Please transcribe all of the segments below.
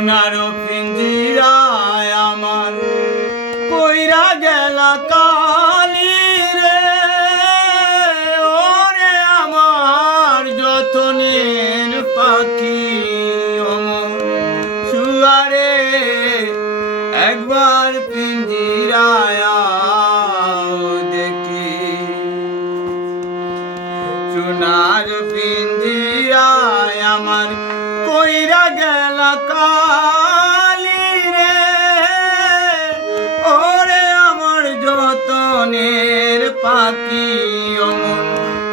সোনার পিঞ্জিরায় আমার কইরা গেলা কালি রে, ওরে আমার যতনের পাখি অমর সুয়ারে একবার পিঞ্জিরায় দেখি। সোনার পিঞ্জিরায় আমার কইরা গেলা কালি রে, ওরে আমার যতনের পাখি অমন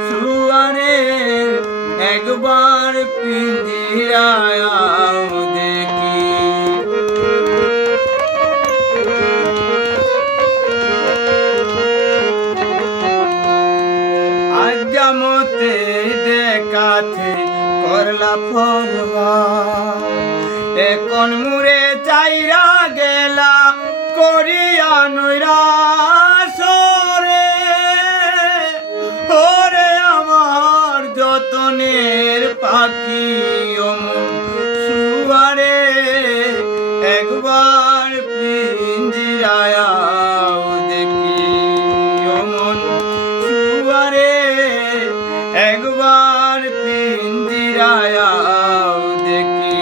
সুয়ারে একবার পিঞ্জিরায় দেখি। আজ্জামতে দেখাতে করলা ফরবা, এখন মুরে চাইরা গেলা করিয়া নইরা সরে, ওরে আমার যতনের পাখি অমন সুয়ারে একবার পিঞ্জিরায় দেখি। অমন সুয়ারে একবার পিঞ্জিরায় দেখি।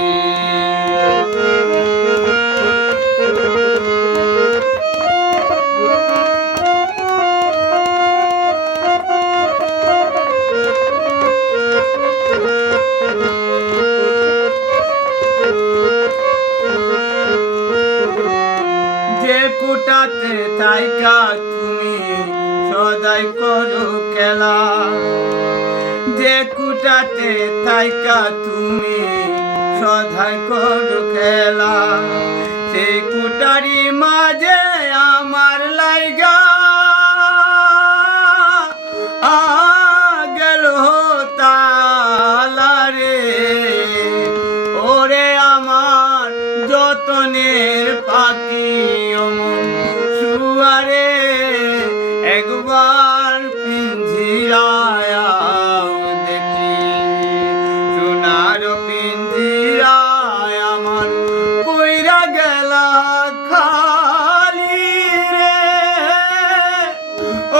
যে কুটাতে থাইকা তুমি সদাই করো খেলা, যে কুটাতে থাইকা তুমি সদাই করো খেলা, সেই কুটারি মাঝে আমার লাইগা গেল তালা রে, ওরে আমার যতনের পাখি অমন সুয়ারে একবার পিঞ্জিরায় দেখি। সোনার পিঞ্জিরায় আমার কইরা গেলা খালি রে,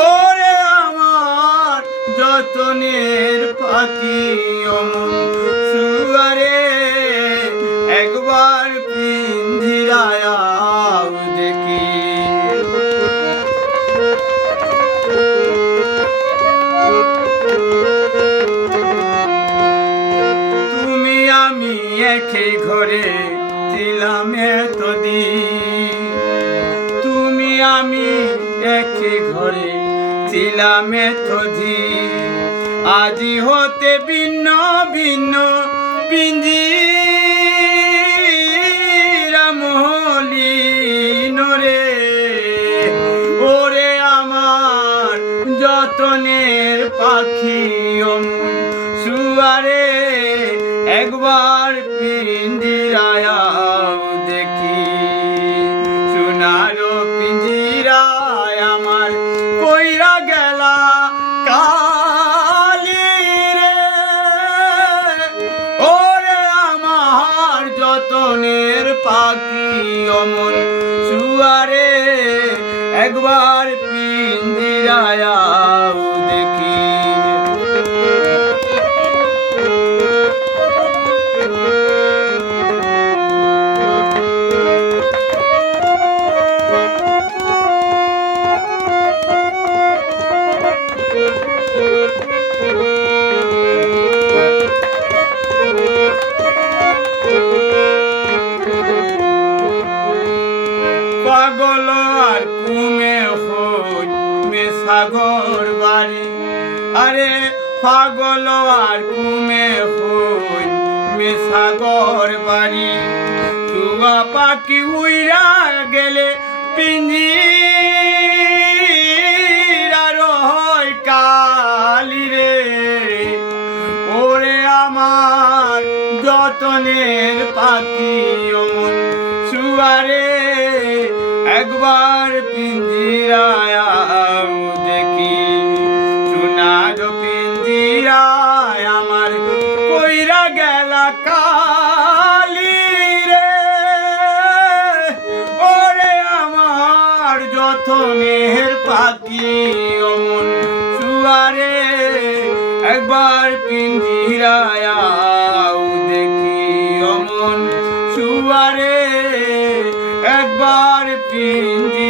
ওরে আমার যতনের পাখি অমন সুয়ারে একবার পিঞ্জিরায় দেখি। তুমি আমি একই ঘরে ছিলাম এতদিন, তুমি আমি একই ঘরে ছিলাম এতদিন, আজি হতে ভিন্ন ভিন্ন পিঞ্জিরা মলিন রে, ওরে আমার যতনের পাখি অমন সুয়ারে একবার পিঞ্জিরায় দেখি। সোনার পিঞ্জিরায় আমার কইরা গেলা কালি রে, ওরে আমার যতনের পাখি অমন সুয়ারে একবার পিঞ্জিরায় দেখি। পাগল আর কুমে হই মে সাগর বাড়ি, আরে পাগল আর কুমে হই মে সাগর বাড়ি, তুয়া পাখি উইরা গেলে পিঞ্জিরার হয় কালি রে, ওরে আমার যতনের পাখি অমন সুয়ারে একবার পিঞ্জিরায় দেখি। সোনার পিঞ্জিরায় আমার কইরা গেলা কালি রে, যতনের পাখি অমন শুয়ারে একবার পিঞ্জিরায় আও দেখি অমন শুয়ারে একবার পিঞ্জিরায়